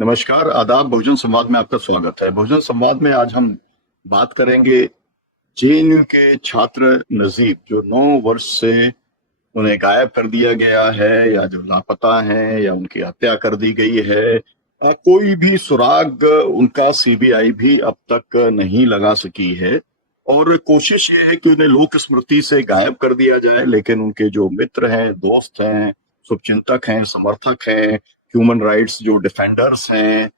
नमस्कार, आदाब। बहुजन संवाद में आपका स्वागत है। बहुजन संवाद में आज हम बात करेंगे जेएनयू के छात्र नजीब, जो 9 वर्ष से उन्हें गायब कर दिया गया है या जो लापता हैं या उनकी हत्या कर दी गई है। कोई भी सुराग उनका सीबीआई भी अब तक नहीं लगा सकी है। और कोशिश ये है कि उन्हें लोक स्मृति से गायब कर दिया जाए, लेकिन उनके जो मित्र हैं, दोस्त हैं, शुभचिंतक हैं, समर्थक हैं, ह्यूमन राइट्स जो डिफेंडर्स हैं,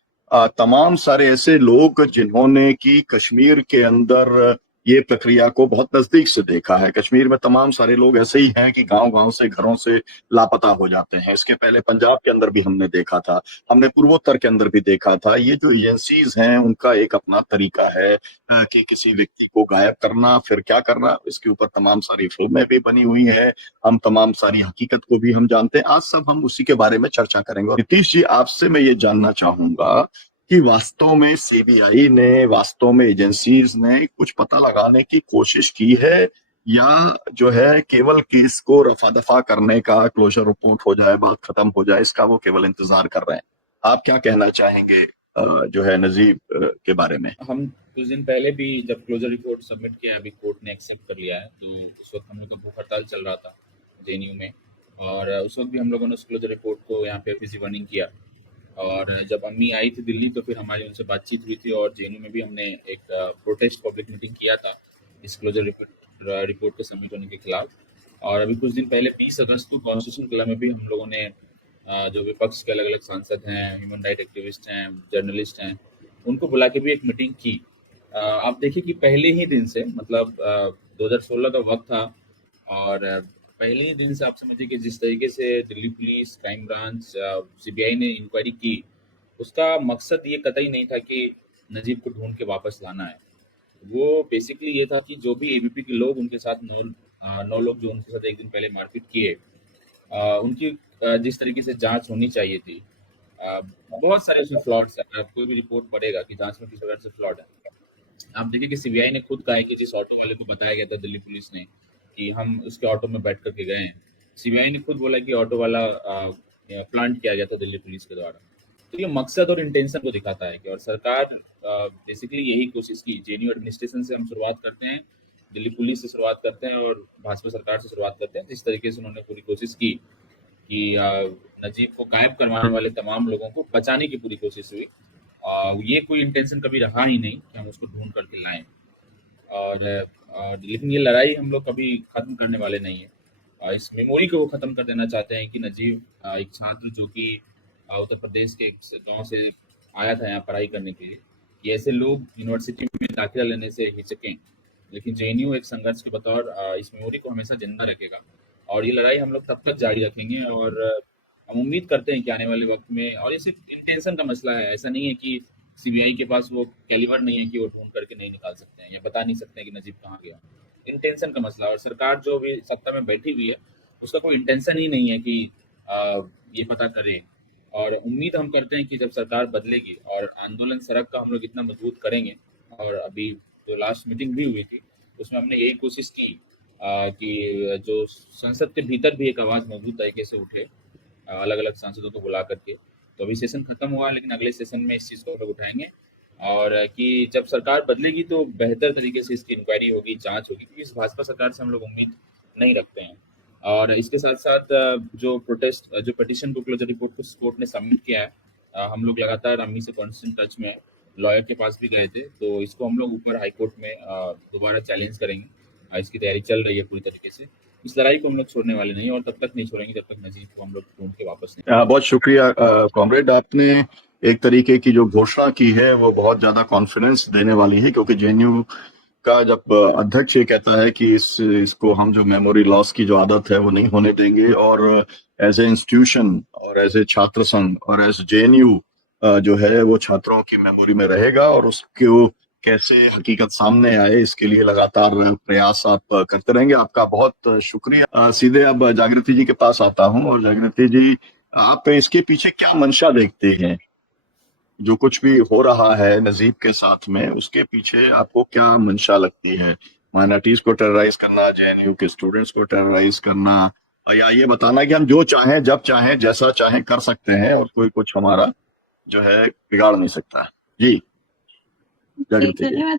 तमाम सारे ऐसे लोग जिन्होंने कि कश्मीर के अंदर ये प्रक्रिया को बहुत नजदीक से देखा है। कश्मीर में तमाम सारे लोग ऐसे ही हैं कि गांव गांव से, घरों से लापता हो जाते हैं। इसके पहले पंजाब के अंदर भी हमने देखा था, हमने पूर्वोत्तर के अंदर भी देखा था। ये जो एजेंसीज हैं उनका एक अपना तरीका है कि किसी व्यक्ति को गायब करना, फिर क्या करना। इसके ऊपर तमाम सारी फिल्में भी बनी हुई हैं, हम तमाम सारी हकीकत को भी हम जानते हैं। आज सब हम उसी के बारे में चर्चा करेंगे। और नीतीश जी, आपसे मैं ये जानना चाहूंगा कि वास्तव में सीबीआई ने, वास्तव में एजेंसीज ने कुछ पता लगाने की कोशिश की है, या जो है केवल केस को रफा दफा करने का, क्लोजर रिपोर्ट हो जाए, बात खत्म हो जाए, इसका वो केवल इंतजार कर रहे हैं। आप क्या कहना चाहेंगे जो है नजीब के बारे में? हम कुछ दिन पहले भी जब क्लोजर रिपोर्ट सबमिट किया, अभी कोर्ट ने एक्सेप्ट कर लिया है, तो उस वक्त हम लोग का भूख हड़ताल चल रहा था जेएनयू में। और उस वक्त भी हम लोगों ने उस क्लोजर रिपोर्ट को यहाँ पे एफिसी वर्निंग किया। और जब अम्मी आई थी दिल्ली तो फिर हमारी उनसे बातचीत हुई थी, और जेएनयू में भी हमने एक प्रोटेस्ट पब्लिक मीटिंग किया था इस क्लोजर रिपोर्ट के सबमिट होने के खिलाफ। और अभी कुछ दिन पहले 20 अगस्त को कॉन्स्टिट्यूशन क्लब में भी हम लोगों ने जो विपक्ष के अलग अलग सांसद हैं, ह्यूमन राइट एक्टिविस्ट हैं, जर्नलिस्ट हैं, उनको बुला के भी एक मीटिंग की। आप देखिए कि पहले ही दिन से, मतलब 2016 का वक्त था, और पहले ही दिन से आप समझिए कि जिस तरीके से Delhi police, crime branch, CBI ने इंक्वायरी की, उसका मकसद ये कतई नहीं था कि नजीब को ढूंढ के वापस लाना है। वो बेसिकली ये था कि जो भी एबीपी के लोग उनके साथ 9 लोग जो उनके साथ एक दिन पहले मारपीट किए, उनकी जिस तरीके से जांच होनी चाहिए थी, बहुत सारे उसमें फ्लॉड्स हैं। आप कोई भी रिपोर्ट पढ़ेगा कि जांच में किस वजह से फ्लॉड है। आप देखिए कि सीबीआई ने खुद कहा है कि जिस ऑटो वाले को बताया गया था दिल्ली पुलिस ने कि हम उसके ऑटो में बैठ करके गए हैं, सीबीआई ने खुद बोला कि ऑटो वाला प्लांट किया गया था दिल्ली पुलिस के द्वारा। तो ये मकसद और इंटेंशन को दिखाता है कि, और सरकार बेसिकली यही कोशिश की। जेएनयू एडमिनिस्ट्रेशन से हम शुरुआत करते हैं, दिल्ली पुलिस से शुरुआत करते हैं, और भाजपा सरकार से शुरुआत करते हैं। जिस तरीके से उन्होंने पूरी कोशिश की कि नजीब को गायब करवाने वाले तमाम लोगों को बचाने की पूरी कोशिश हुई। ये कोई इंटेंशन कभी रहा ही नहीं कि हम उसको ढूंढ करके लाएं। लेकिन ये लड़ाई हम लोग कभी खत्म करने वाले नहीं है। इस मेमोरी को वो खत्म कर देना चाहते हैं कि नजीब एक छात्र जो कि उत्तर प्रदेश के एक गांव से आया था यहाँ पढ़ाई करने के लिए, कि ऐसे लोग यूनिवर्सिटी में दाखिला लेने से हिचकें। लेकिन जेएनयू एक संघर्ष के बतौर इस मेमोरी को हमेशा जिंदा रखेगा, और ये लड़ाई हम लोग तब तक जारी रखेंगे। और हम उम्मीद करते हैं कि आने वाले वक्त में, और ये सिर्फ इंटेंशन का मसला है, ऐसा नहीं है कि सीबीआई के पास वो कैलिबर नहीं है कि वो ढूंढ करके नहीं निकाल सकते हैं या बता नहीं सकते हैं कि नजीब कहाँ गया। इंटेंशन का मसला, और सरकार जो भी सत्ता में बैठी हुई है उसका कोई इंटेंशन ही नहीं है कि ये पता करे। और उम्मीद हम करते हैं कि जब सरकार बदलेगी और आंदोलन सड़क का हम लोग इतना मजबूत करेंगे, और अभी जो लास्ट मीटिंग भी हुई थी उसमें हमने यही कोशिश की कि जो संसद के भीतर भी एक आवाज़ मजबूत तरीके से उठे, अलग अलग सांसदों को बुला करके। तो अभी सेशन खत्म हुआ, लेकिन अगले सेशन में इस चीज़ को लोग उठाएंगे, और कि जब सरकार बदलेगी तो बेहतर तरीके से इसकी इंक्वायरी होगी, जांच होगी, क्योंकि इस भाजपा सरकार से हम लोग उम्मीद नहीं रखते हैं। और इसके साथ साथ जो पिटिशन को, क्लोजर रिपोर्ट को कोर्ट ने सबमिट किया है, हम लोग लगातार अम्मी से कॉन्स्टेंट टच में है, लॉयर के पास भी गए थे, तो इसको हम लोग ऊपर हाईकोर्ट में दोबारा चैलेंज करेंगे। इसकी तैयारी चल रही है पूरी तरीके से। इस लड़ाई को हम लोग छोड़ने वाले नहीं, और तब तक नहीं छोड़ेंगे जब तक नजीब को हम लोग ढूंढ के वापस नहीं। बहुत शुक्रिया कॉमरेड। आपने एक तरीके की जो घोषणा की है वो बहुत ज्यादा कॉन्फिडेंस देने वाली है, क्योंकि जेएनयू का जब अध्यक्ष ये कहता है कि इसको हम जो मेमोरी लॉस की जो आदत है वो नहीं होने देंगे, और एज ए इंस्टीट्यूशन और एज ए छात्र संघ और एज जेएनयू जो है वो छात्रों की मेमोरी में रहेगा, और उसको कैसे हकीकत सामने आए इसके लिए लगातार प्रयास आप करते रहेंगे। आपका बहुत शुक्रिया। सीधे अब जागृति जी के पास आता हूँ। और जागृति जी, आप इसके पीछे क्या मंशा देखते हैं? जो कुछ भी हो रहा है नजीब के साथ में, उसके पीछे आपको क्या मंशा लगती है? माइनॉरिटीज को टेरराइज करना, जेएनयू के स्टूडेंट्स को टेरराइज करना, या ये बताना कि हम जो चाहें, जब चाहें, जैसा चाहें कर सकते हैं, और कोई कुछ हमारा जो है बिगाड़ नहीं सकता। जी जी, जागृति जी। धन्यवाद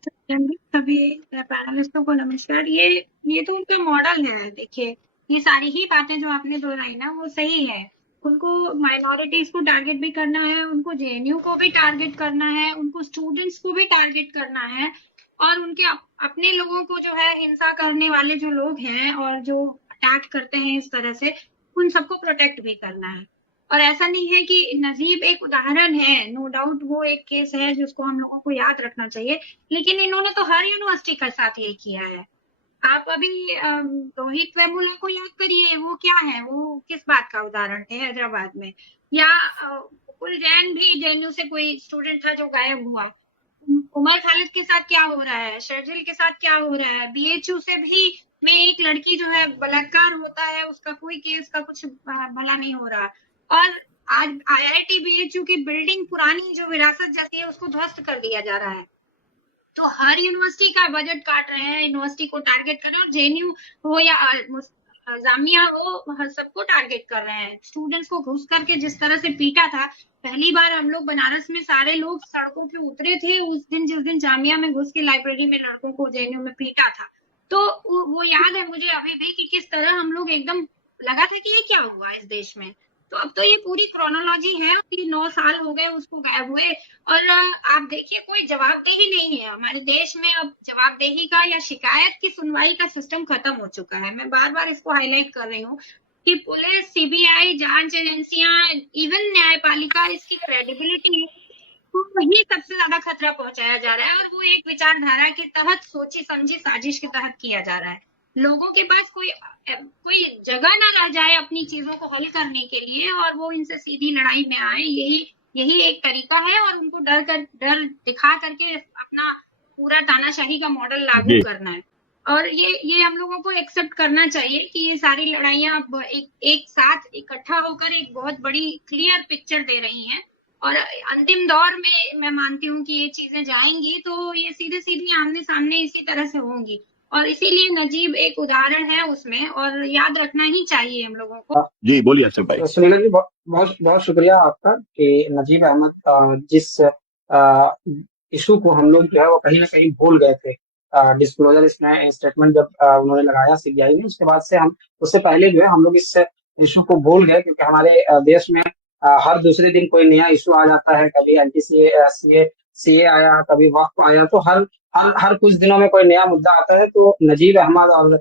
सभी पैनलिस्टों को नमस्कार। ये तो उनका मॉडल है। देखिए, ये सारी ही बातें जो आपने दोहराई ना वो सही है। उनको माइनॉरिटीज को टारगेट भी करना है, उनको जेएनयू को भी टारगेट करना है, उनको स्टूडेंट्स को भी टारगेट करना है, और उनके अपने लोगों को जो है हिंसा करने वाले जो लोग हैं और जो अटैक करते हैं इस तरह से, उन सबको प्रोटेक्ट भी करना है। और ऐसा नहीं है कि नजीब एक उदाहरण है, नो डाउट वो एक केस है जिसको हम लोगों को याद रखना चाहिए, लेकिन इन्होंने तो हर यूनिवर्सिटी के साथ यही किया है। आप अभी रोहित वेमुला को याद करिए, वो क्या है, वो किस बात का उदाहरण थे हैदराबाद में। या मुकुल जैन भी जेएनयू से कोई स्टूडेंट था जो गायब हुआ। उमर खालिद के साथ क्या हो रहा है, शर्जिल के साथ क्या हो रहा है, बीएचयू से भी में एक लड़की जो है बलात्कार होता है, उसका कोई केस का कुछ भला नहीं हो रहा। और आज आईआईटी बीएचयू की बिल्डिंग पुरानी जो विरासत जाती है उसको ध्वस्त कर दिया जा रहा है। तो हर यूनिवर्सिटी का बजट काट रहे हैं, यूनिवर्सिटी को टारगेट कर रहे हैं, और जेएनयू हो या जामिया हो, हर सबको टारगेट कर रहे हैं। स्टूडेंट्स को घुस करके जिस तरह से पीटा था, पहली बार हम लोग बनारस में सारे लोग सड़कों पे उतरे थे उस दिन, जिस दिन जामिया में घुस के लाइब्रेरी में लड़कों को जेएनयू में पीटा था। तो वो याद है मुझे अभी भी कि किस तरह हम लोग एकदम लगा था कि ये क्या हुआ इस देश में। तो अब तो ये पूरी क्रोनोलॉजी है, और ये 9 साल हो गए उसको गायब हुए। और आप देखिए, कोई जवाबदेही नहीं है हमारे देश में। अब जवाबदेही का या शिकायत की सुनवाई का सिस्टम खत्म हो चुका है। मैं बार बार इसको हाईलाइट कर रही हूँ कि पुलिस, सीबीआई, जांच एजेंसियां, इवन न्यायपालिका, इसकी क्रेडिबिलिटी को वही सबसे ज्यादा खतरा पहुंचाया जा रहा है, और वो एक विचारधारा के तहत सोची समझी साजिश के तहत किया जा रहा है। लोगों के पास कोई जगह ना रह जाए अपनी चीजों को हल करने के लिए, और वो इनसे सीधी लड़ाई में आए, यही एक तरीका है। और उनको डर दिखा करके अपना पूरा तानाशाही का मॉडल लागू जी करना है। और ये हम लोगों को एक्सेप्ट करना चाहिए कि ये सारी लड़ाइयां अब एक साथ इकट्ठा होकर एक बहुत बड़ी क्लियर पिक्चर दे रही हैं। और अंतिम दौर में मैं मानती हूँ कि ये चीजें जाएंगी तो ये सीधे सीधे आमने सामने इसी तरह से होंगी। और इसीलिए नजीब एक उदाहरण है उसमें, और याद रखना ही चाहिए हम लोगों को। जी बोलिए अशोक भाई। तो सुनील जी, बहुत बहुत बहुत शुक्रिया आपका कि नजीब अहमद जिस इशू को हम लोग जो है वो कहीं ना कहीं भूल गए थे। डिस्क्लोजर स्टेटमेंट जब उन्होंने लगाया सीबीआई ने, उसके बाद से हम, उससे पहले जो है हम लोग इस इशू को भूल गए, क्योंकि हमारे देश में हर दूसरे दिन कोई नया इशू आ जाता है। कभी एंटी सीए आया, कभी वक्फ आया, तो हर कुछ दिनों में कोई नया मुद्दा आता है। तो नजीब अहमद और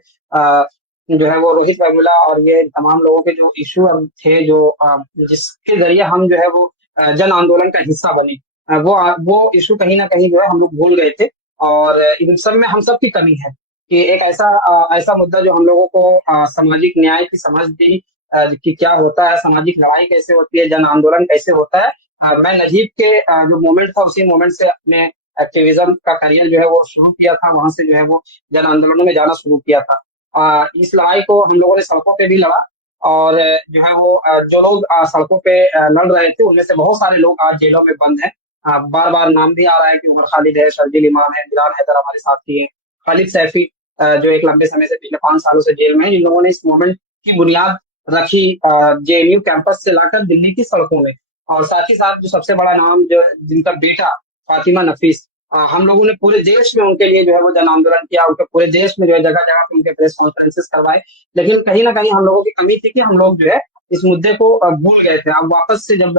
जो है वो रोहित वेमुला और ये तमाम लोगों के जो इशू थे, जो जिसके जरिए हम जो है वो जन आंदोलन का हिस्सा बने, वो इशू कहीं ना कहीं जो है हम लोग भूल गए थे। और इन सब में हम सब की कमी है कि एक ऐसा मुद्दा जो हम लोगों को सामाजिक न्याय की समझ दी कि क्या होता है, सामाजिक लड़ाई कैसे होती है, जन आंदोलन कैसे होता है। मैं नजीब के जो मोमेंट था, उसी मोमेंट से अपने एक्टिविज्म का करियर जो है वो शुरू किया था। वहां से जो है वो जन आंदोलनों में जाना शुरू किया था। इस लड़ाई को हम लोगों ने सड़कों पे भी लड़ा, और जो है वो जो लोग सड़कों पे लड़ रहे थे, उनमें से बहुत सारे लोग आज जेलों में बंद हैं। बार बार नाम भी आ रहा है कि उमर खालिद है, शर्जील इमाम है, बिलाल हैदर हमारे साथी है, खालिद सैफी जो एक लंबे समय से, पिछले 5 सालों से जेल में है, जिन लोगों ने इस मूवमेंट की बुनियाद रखी जेएनयू कैंपस से लाकर दिल्ली की सड़कों में। और साथ ही साथ जो सबसे बड़ा नाम, जो जिनका बेटा फातिमा नफीस, हम लोगों ने पूरे देश में उनके लिए जो है वो जन आंदोलन किया, उनके पूरे देश में जो है जगह जगह पे उनके प्रेस कॉन्फ्रेंसेस करवाए। लेकिन कहीं ना कहीं हम लोगों की कमी थी कि हम लोग जो है इस मुद्दे को भूल गए थे। अब वापस से जब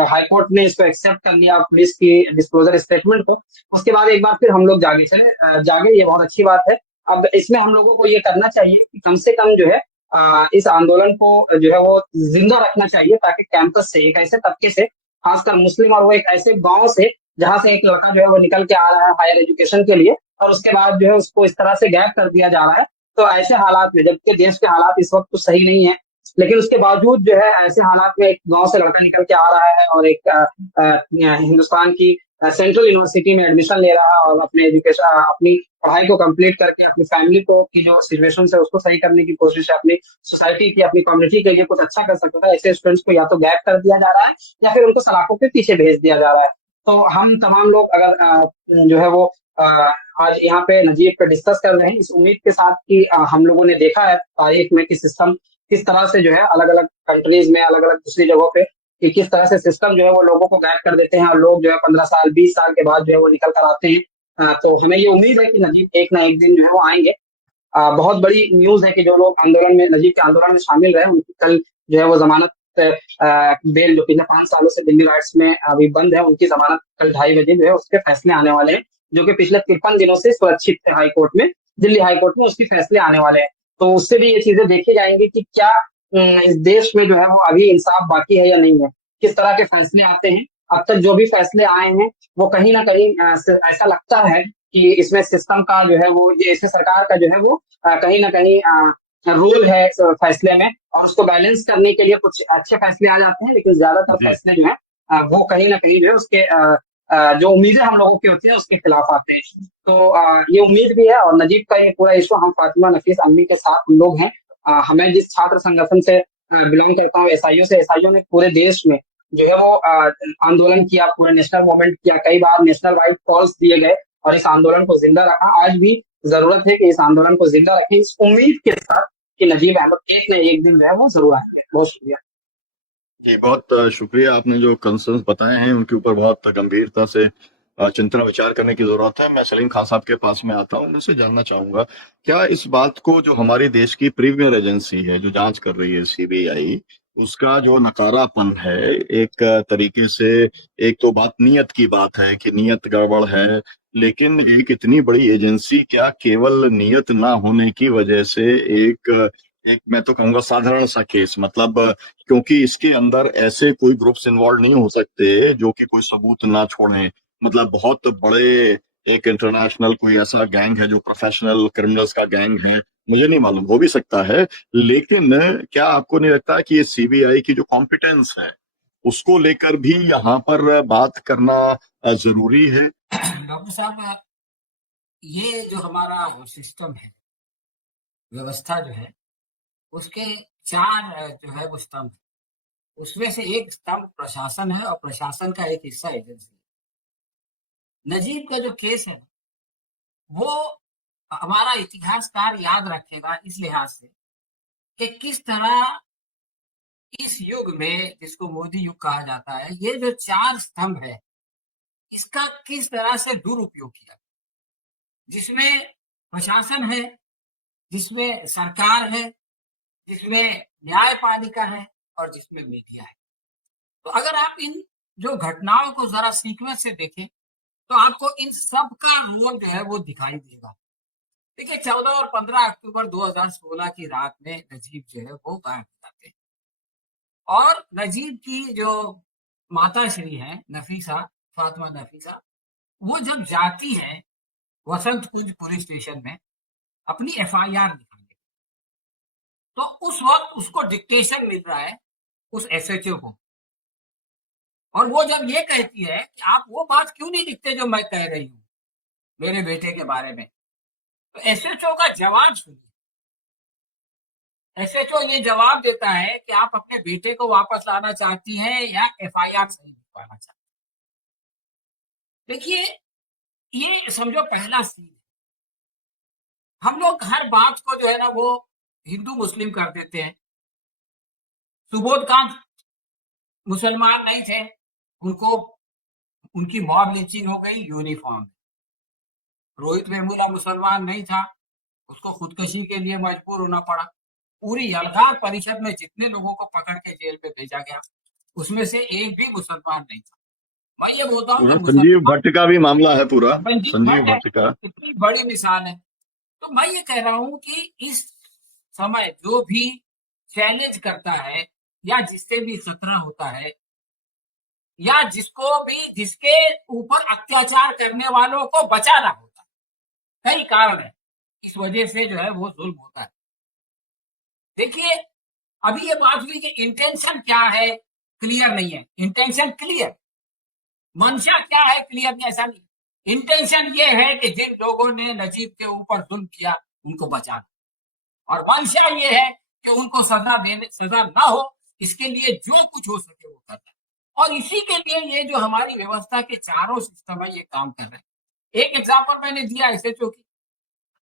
हाईकोर्ट ने इसको एक्सेप्ट कर लिया पुलिस की डिस्क्लोजर स्टेटमेंट को, उसके बाद एक बार फिर हम लोग जागे, ये बहुत अच्छी बात है। अब इसमें हम लोगों को ये करना चाहिए कि कम से कम जो है इस आंदोलन को जो है वो जिंदा रखना चाहिए, ताकि कैंपस से, एक ऐसे तबके से, खासकर मुस्लिम, और वो एक ऐसे गांव से जहां से एक लड़का जो है वो निकल के आ रहा है हायर एजुकेशन के लिए, और उसके बाद जो है उसको इस तरह से गैप कर दिया जा रहा है। तो ऐसे हालात में, जबकि देश के हालात इस वक्त तो सही नहीं है, लेकिन उसके बावजूद जो है ऐसे हालात में एक गांव से लड़का निकल के आ रहा है और एक हिंदुस्तान की सेंट्रल यूनिवर्सिटी में एडमिशन ले रहा है, और अपनी पढ़ाई को कंप्लीट करके अपनी फैमिली को की जो सिचुएशन है उसको सही करने की कोशिश है, अपनी सोसाइटी की, अपनी कम्युनिटी के लिए कुछ अच्छा कर सकता है। ऐसे स्टूडेंट्स को या तो गैप कर दिया जा रहा है, या फिर उनको सलाखों के पीछे भेज दिया जा रहा है। तो हम तमाम लोग अगर जो है वो आज यहाँ पे नजीब पे डिस्कस कर रहे हैं, इस उम्मीद के साथ कि हम लोगों ने देखा है तारीख में कि सिस्टम किस तरह से जो है अलग अलग कंट्रीज में, अलग अलग दूसरी जगहों पे कि किस तरह से सिस्टम जो है वो लोगों को गाइड कर देते हैं, और लोग जो है 15 साल 20 साल के बाद जो है वो निकल कर आते हैं। तो हमें ये उम्मीद है कि नजीब एक ना एक दिन जो है वो आएंगे। बहुत बड़ी न्यूज है कि जो लोग आंदोलन में नजीब के आंदोलन में शामिल रहे, उनकी कल जो है वो जमानत बेल, जो पिछले 5 सालों से दिल्ली राइट्स में अभी बंद है, उनकी जमानत कल 2:30 बजे जो है उसके फैसले आने वाले हैं, जो कि पिछले 53 दिनों से सुरक्षित थे हाई कोर्ट में, दिल्ली हाई कोर्ट में उसके फैसले आने वाले हैं। तो उससे भी ये चीजें देखी जाएंगी कि क्या इस देश में जो है वो अभी इंसाफ बाकी है या नहीं है, किस तरह के फैसले आते हैं। अब तक जो भी फैसले आए हैं वो कहीं ना कहीं ऐसा लगता है कि इसमें सिस्टम का जो है वो, ये इसमें सरकार का जो है वो कहीं ना कहीं रोल है इस फैसले में, और उसको बैलेंस करने के लिए कुछ अच्छे फैसले आ जाते हैं, लेकिन ज्यादातर जी फैसले जो है वो कहीं ना कहीं जो है उसके जो उम्मीदें हम लोगों की होती है उसके खिलाफ आते हैं। तो ये उम्मीद भी है, और नजीब का ये पूरा इशू, हम फातिमा नफीस अम्मी के साथ हम लोग हैं। हमें जिस छात्र संगठन से बिलोंग करता हूँ, एसआईओ से, एसआईओ ने पूरे देश में जो है वो आंदोलन किया, पूरे नेशनल मूवमेंट किया, कई बार नेशनल वाइड कॉल्स दिए गए, और इस आंदोलन को जिंदा रखा। आज भी जरूरत है कि इस आंदोलन को जिंदा रखें, इस उम्मीद के साथ कि नजीब अहमद एक न एक दिन जो है वो जरूर आएंगे। बहुत शुक्रिया। जी, बहुत शुक्रिया। आपने जो कंसर्न्स बताए हैं उनके ऊपर बहुत गंभीरता से चिंतन विचार करने की जरूरत है। मैं सलीम खान साहब के पास में आता हूँ, उनसे जानना चाहूंगा, क्या इस बात को जो हमारे देश की प्रीमियर एजेंसी है जो जांच कर रही है, सीबीआई, उसका जो नकारापन है एक तरीके से, एक तो बात नीयत की बात है कि नीयत गड़बड़ है, लेकिन एक इतनी बड़ी एजेंसी क्या केवल नीयत ना होने की वजह से एक एक मैं तो कहूंगा साधारण सा केस, मतलब क्योंकि इसके अंदर ऐसे कोई ग्रुप्स इन्वॉल्व नहीं हो सकते जो कि कोई सबूत ना छोड़े, मतलब बहुत बड़े एक इंटरनेशनल कोई ऐसा गैंग है जो प्रोफेशनल क्रिमिनल्स का गैंग है, मुझे नहीं मालूम, हो भी सकता है। लेकिन क्या आपको नहीं लगता कि ये सीबीआई की जो कॉम्पिटेंस है उसको लेकर भी यहाँ पर बात करना जरूरी है? डॉक्टर साहब, ये जो हमारा सिस्टम है, व्यवस्था जो है, उसके चार जो है वो स्तंभ है। उसमें से एक स्तंभ प्रशासन है, और प्रशासन का एक हिस्सा एजेंसी है। नजीब का जो केस है वो हमारा इतिहासकार याद रखेगा इस लिहाज से कि किस तरह इस युग में, जिसको मोदी युग कहा जाता है, ये जो चार स्तंभ है इसका किस तरह से दुरुपयोग किया, जिसमें प्रशासन है, जिसमें सरकार है, जिसमें न्यायपालिका है, और जिसमें मीडिया है। तो अगर आप इन जो घटनाओं को जरा सीक्वेंस से देखें तो आपको इन सब का रोल जो है वो दिखाई देगा। देखिए, 14 और 15 अक्टूबर 2016 की रात में नजीब जो है वो गायब हो जाते हैं, और नजीब की जो माता श्री है नफीसा, फातिमा नफीसा, वो जब जाती है वसंत कुंज पुलिस स्टेशन में अपनी एफआईआर लिखाने, तो उस वक्त उसको डिक्टेशन मिल रहा है उस एसएचओ को, और वो जब ये कहती है कि आप वो बात क्यों नहीं लिखते जो मैं कह रही हूँ मेरे बेटे के बारे में, तो एसएचओ का जवाब सुनिए। एसएचओ ये जवाब देता है कि आप अपने बेटे को वापस लाना चाहती हैं या एफआईआर सही लिखवाना चाहती हैं। देखिए, ये समझो पहला सीन। हम लोग हर बात को जो है ना वो हिंदू मुस्लिम कर देते हैं। सुबोधकांत मुसलमान नहीं थे, उनको उनकी मॉब लिंचिंग हो गई यूनिफॉर्म में। रोहित वेमुला मुसलमान नहीं था, उसको खुदकशी के लिए मजबूर होना पड़ा। पूरी यलगार परिषद में जितने लोगों को पकड़ के जेल पे भेजा गया, उसमें से एक भी मुसलमान नहीं था। मैं ये बोलता हूँ कि संजीव भट्ट का भी मामला है पूरा, संजीव संजीव भट्ट भट्ट का। इतनी बड़ी मिसाल है। तो मैं ये कह रहा हूँ कि इस समय जो भी चैलेंज करता है या जिससे भी खतरा होता है, या जिसको भी, जिसके ऊपर अत्याचार करने वालों को बचाना होता है, कई कारण है इस वजह से जो है वो जुल्म होता है। देखिए, अभी ये बात हुई कि इंटेंशन क्या है, क्लियर नहीं है। इंटेंशन क्लियर, मंशा क्या है क्लियर नहीं, ऐसा नहीं। इंटेंशन ये है कि जिन लोगों ने नजीब के ऊपर जुल्म किया उनको बचाना, और मंशा ये है कि उनको सजा ना हो, इसके लिए जो कुछ हो सके वो करना। और इसी के लिए ये जो हमारी व्यवस्था के चारों सिस्टम है ये काम कर रहे हैं। एक एग्जाम्पल मैंने दिया एसएचओ की।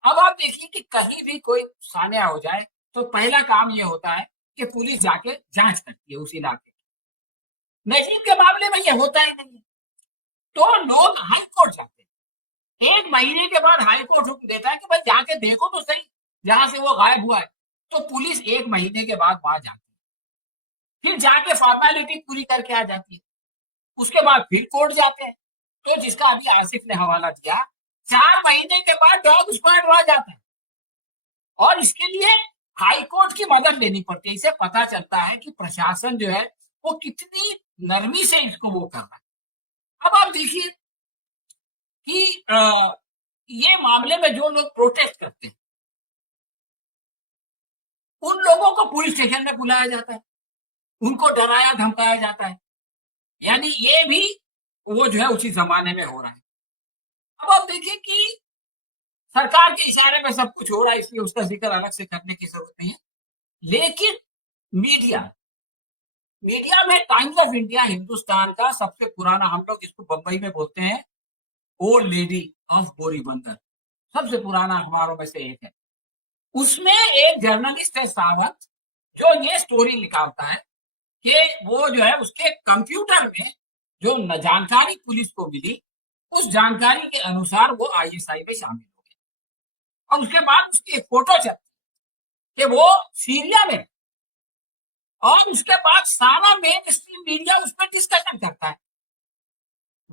अब आप देखिए कि कहीं भी कोई सान्या हो जाए तो पहला काम ये होता है कि पुलिस जाके जांच करती है उस इलाके की। नजीब के मामले में ये होता ही नहीं है। तो लोग हाई कोर्ट जाते हैं, 1 महीने के बाद हाई कोर्ट हुक्म देता है कि भाई जाके देखो तो सही जहां से वो गायब हुआ है। तो पुलिस 1 महीने के बाद वहां जाती है, फिर जाके फॉर्मेलिटी पूरी करके आ जाती है, उसके बाद फिर कोर्ट जाते हैं। तो जिसका अभी आसिफ ने हवाला दिया, 4 महीने के बाद डॉग स्क्वाड वहां जाता है, और इसके लिए हाई कोर्ट की मदद लेनी पड़ती है। इससे पता चलता है कि प्रशासन जो है वो कितनी नरमी से इसको वो कर रहा है। अब आप देखिए कि ये मामले में जो लोग प्रोटेस्ट करते हैं उन लोगों को पुलिस स्टेशन में बुलाया जाता है, उनको डराया धमकाया जाता है, यानी ये भी वो जो है उसी जमाने में हो रहा है। अब आप देखिए कि सरकार के इशारे में सब कुछ हो रहा है, इसलिए उसका जिक्र अलग से करने की जरूरत नहीं है। लेकिन मीडिया मीडिया में टाइम्स ऑफ इंडिया हिंदुस्तान का सबसे पुराना, हम लोग जिसको बंबई में बोलते हैं ओल्ड लेडी ऑफ बोरीबंदर, सबसे पुराना अखबारों में से एक है। उसमें एक जर्नलिस्ट है सावंत, जो ये स्टोरी निकालता है कि वो जो है उसके कंप्यूटर में जो जानकारी पुलिस को मिली, उस जानकारी के अनुसार वो आईएसआई में शामिल हो गए, और उसके बाद उसकी एक फोटो चलती कि वो सीरिया में, और उसके बाद सारा मेन स्ट्रीम मीडिया उस पर डिस्कशन करता है।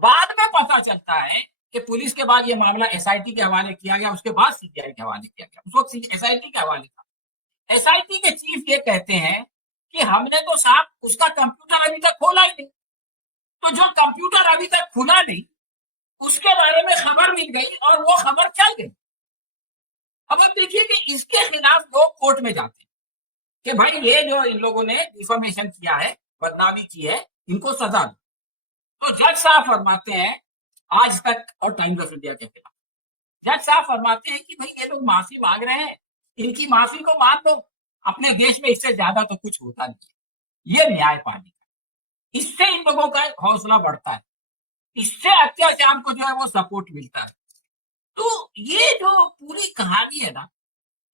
बाद में पता चलता है कि पुलिस के बाद ये मामला एसआईटी के हवाले किया गया, उसके बाद सीबीआई के हवाले किया गया। उस वक्त एसआईटी के हवाले था। एसआईटी के चीफ ये कहते हैं कि हमने तो साहब उसका कंप्यूटर अभी तक खोला ही नहीं, तो जो कंप्यूटर अभी तक खुला नहीं उसके बारे में खबर मिल गई और वो खबर चल गई। अब आप देखिए कि इसके खिलाफ लोग कोर्ट में जाते हैं कि भाई ये जो इन लोगों ने डिफॉर्मेशन किया है, बदनामी की है, इनको सजा दो। तो जज साहब फरमाते हैं, आज तक और टाइम्स ऑफ इंडिया के खिलाफ जज साहब फरमाते हैं कि भाई ये लोग माफी मांग रहे हैं, इनकी माफी को मान दो, अपने देश में इससे ज्यादा तो कुछ होता नहीं है। ये न्यायपालिका, इससे इन लोगों का हौसला बढ़ता है, इससे अत्याचार को जो है वो सपोर्ट मिलता है। तो ये जो पूरी कहानी है ना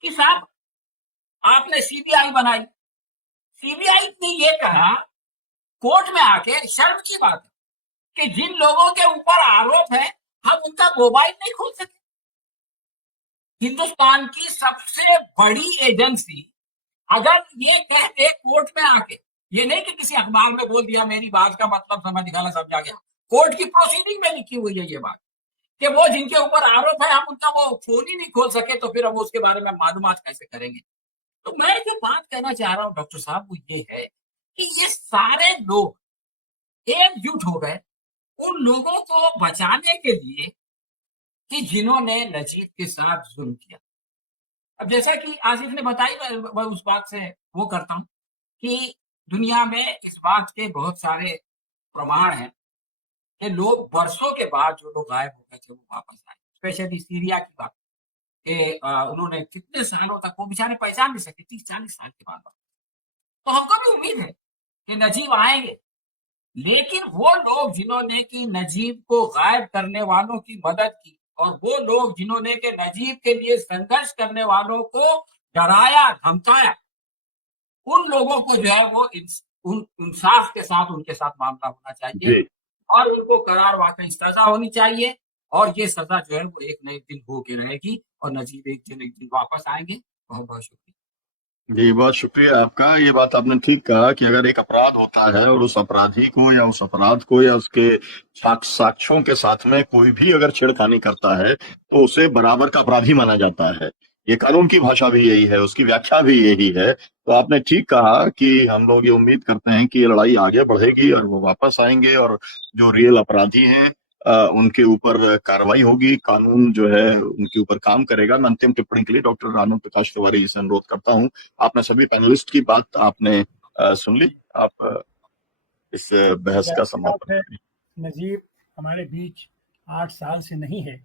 कि साहब आपने सीबीआई बनाई, सीबीआई ने ये कहा कोर्ट में आके, शर्म की बात है कि जिन लोगों के ऊपर आरोप है हम उनका मोबाइल नहीं खोल सके। हिंदुस्तान की सबसे बड़ी एजेंसी अगर ये कह दे कोर्ट में आके, ये नहीं कि किसी अखबार में बोल दिया मेरी बात का मतलब समझ निकाला समझा गया, कोर्ट की प्रोसीडिंग में लिखी हुई है ये बात कि वो जिनके ऊपर आरोप है हम उनका वो फोन ही नहीं खोल सके, तो फिर हम उसके बारे में मालूमात कैसे करेंगे। तो मैं जो बात कहना चाह रहा हूँ डॉक्टर साहब वो ये है कि ये सारे लोग एकजुट हो गए उन लोगों को बचाने के लिए कि जिन्होंने नजीब के साथ जुल्म किया। अब जैसा कि आसिफ ने बताई, मैं उस बात से वो करता हूं कि दुनिया में इस बात के बहुत सारे प्रमाण हैं कि लोग वर्षों के बाद जो लोग गायब हो गए थे वो वापस आए, स्पेशली सीरिया की बात कि उन्होंने कितने सालों तक वो बेचारे पहचान नहीं सके, 30-40 साल के बाद। तो हमको भी उम्मीद है कि नजीब आएंगे, लेकिन वो लोग जिन्होंने कि नजीब को गायब करने वालों की मदद की, और वो लोग जिन्होंने कि नजीब के लिए संघर्ष करने वालों को डराया धमकाया, उन लोगों को जो है वो इंसाफ के साथ उनके साथ मामला होना चाहिए, जी और उनको करार वाकई सजा होनी चाहिए, और ये सजा जो है वो एक न एक दिन होके रहेगी, और नजीब एक दिन वापस आएंगे। बहुत बहुत शुक्रिया। जी, बहुत शुक्रिया आपका। ये बात आपने ठीक कहा कि अगर एक अपराध होता है और उस अपराधी को या उस अपराध को या उसके साक्ष्यों के साथ में कोई भी अगर छेड़खानी करता है तो उसे बराबर का अपराधी माना जाता है। ये कानून की भाषा भी यही है, उसकी व्याख्या भी यही है। तो आपने ठीक कहा कि हम लोग ये उम्मीद करते हैं कि ये लड़ाई आगे बढ़ेगी और वो वापस आएंगे, और जो रियल अपराधी हैं उनके ऊपर कार्रवाई होगी, कानून जो है उनके ऊपर काम करेगा। मैं अंतिम टिप्पणी के लिए डॉक्टर रानू प्रकाश तिवारी से अनुरोध करता हूं। आपने सभी पैनलिस्ट की बात आपने सुन ली, आप इस बहस का समापन है, करें। नजीब हमारे बीच 8 साल से नहीं है,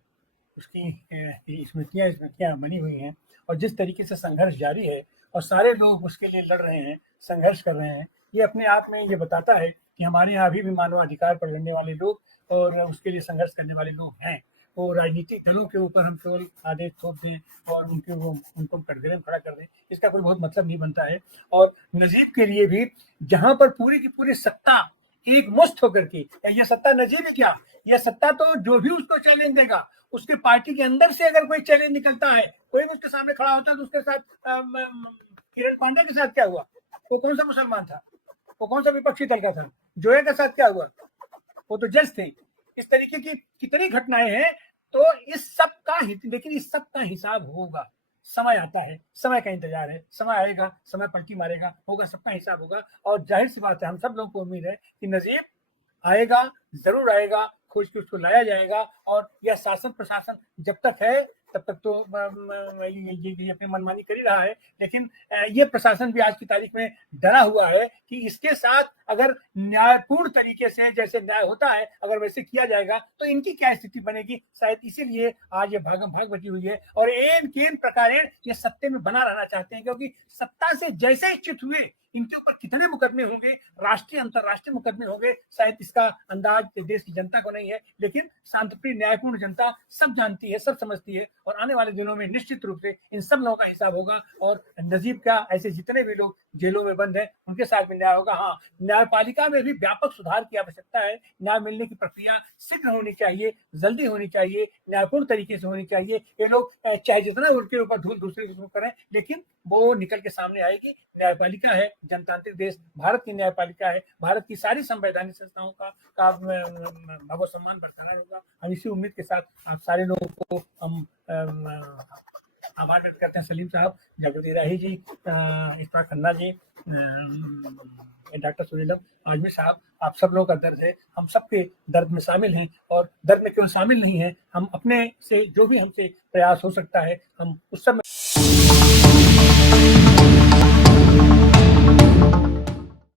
उसकी स्मृतियां बनी हुई हैं, और जिस तरीके से संघर्ष जारी है और सारे लोग उसके लिए लड़ रहे हैं, संघर्ष कर रहे हैं, ये अपने आप में ये बताता है कि हमारे यहाँ अभी भी मानवाधिकार पर लड़ने वाले लोग और उसके लिए संघर्ष करने वाले लोग हैं। वो राजनीतिक दलों के ऊपर हम केवल आदेश थोप दें और उनको कटघरे में खड़ा कर दें, इसका कोई बहुत मतलब नहीं बनता है। और नजीब के लिए भी जहां पर पूरी की पूरी सत्ता एक मुश्त होकर के। ये सत्ता नजीब है क्या? यह सत्ता तो जो भी उसको चैलेंज देगा, उसकी पार्टी के अंदर से अगर कोई चैलेंज निकलता है, कोई भी उसके सामने खड़ा होता है, तो उसके साथ किरण पांडे के साथ क्या हुआ? वो कौन सा मुसलमान था? वो कौन सा विपक्षी दल का था? जोया के साथ क्या हुआ? वो तो जज थे। इस तरीके की कितनी घटनाएं हैं। तो इस सब का लेकिन इस सब का हिसाब होगा, समय आता है, समय का इंतजार है, समय आएगा, समय पलटी मारेगा, होगा, सबका हिसाब होगा। और जाहिर सी बात है, हम सब लोगों को उम्मीद है कि नजीब आएगा, जरूर आएगा, खोज के उसको लाया जाएगा। और यह शासन प्रशासन जब तक है तब तक तो ये अपनी मनमानी कर ही रहा है, लेकिन ये प्रशासन भी आज की तारीख में डरा हुआ है कि इसके साथ अगर न्यायपूर्ण तरीके से जैसे न्याय होता है, अगर वैसे किया जाएगा तो इनकी क्या स्थिति बनेगी। शायद इसीलिए आज ये भागम भाग बची हुई है और केन प्रकार ये सत्ते में बना रहना चाहते हैं, क्योंकि सत्ता से जैसे ही च्युत हुए, इनके ऊपर कितने मुकदमे होंगे, राष्ट्रीय अंतरराष्ट्रीय मुकदमे होंगे, शायद इसका अंदाज देश की जनता को नहीं है, लेकिन शांतिप्रिय न्यायपूर्ण जनता सब जानती है, सब समझती है। और आने वाले दिनों में निश्चित रूप से इन सब लोगों का हिसाब होगा। और नजीब का ऐसे जितने भी लोग जेलों में बंद हैं, उनके साथ भी न्याय होगा। हाँ, न्यायपालिका में भी व्यापक सुधार की आवश्यकता है। न्याय मिलने की प्रक्रिया शीघ्र होनी चाहिए, जल्दी होनी चाहिए, न्यायपूर्ण तरीके से होनी चाहिए। ये लोग चाहे जितना उनके ऊपर धूल दूसरे करें, लेकिन वो निकल के सामने आएगी। न्यायपालिका है, जनतांत्रिक देश भारत की न्यायपालिका है, भारत की सारी संवैधानिक संस्थाओं का भगवत सम्मान बरकरार होगा। हम इसी उम्मीद के साथ आप सारे लोगों को हम आभार व्यक्त करते हैं। सलीम साहब, जागृति राही जी, इकरा खन्ना जी, डॉक्टर सुनीलम, आजमी साहब, आप सब लोगों का दर्द है, हम सबके दर्द में शामिल हैं। और दर्द में केवल शामिल नहीं है, हम अपने से जो भी हमसे प्रयास हो सकता है, हम उस सब में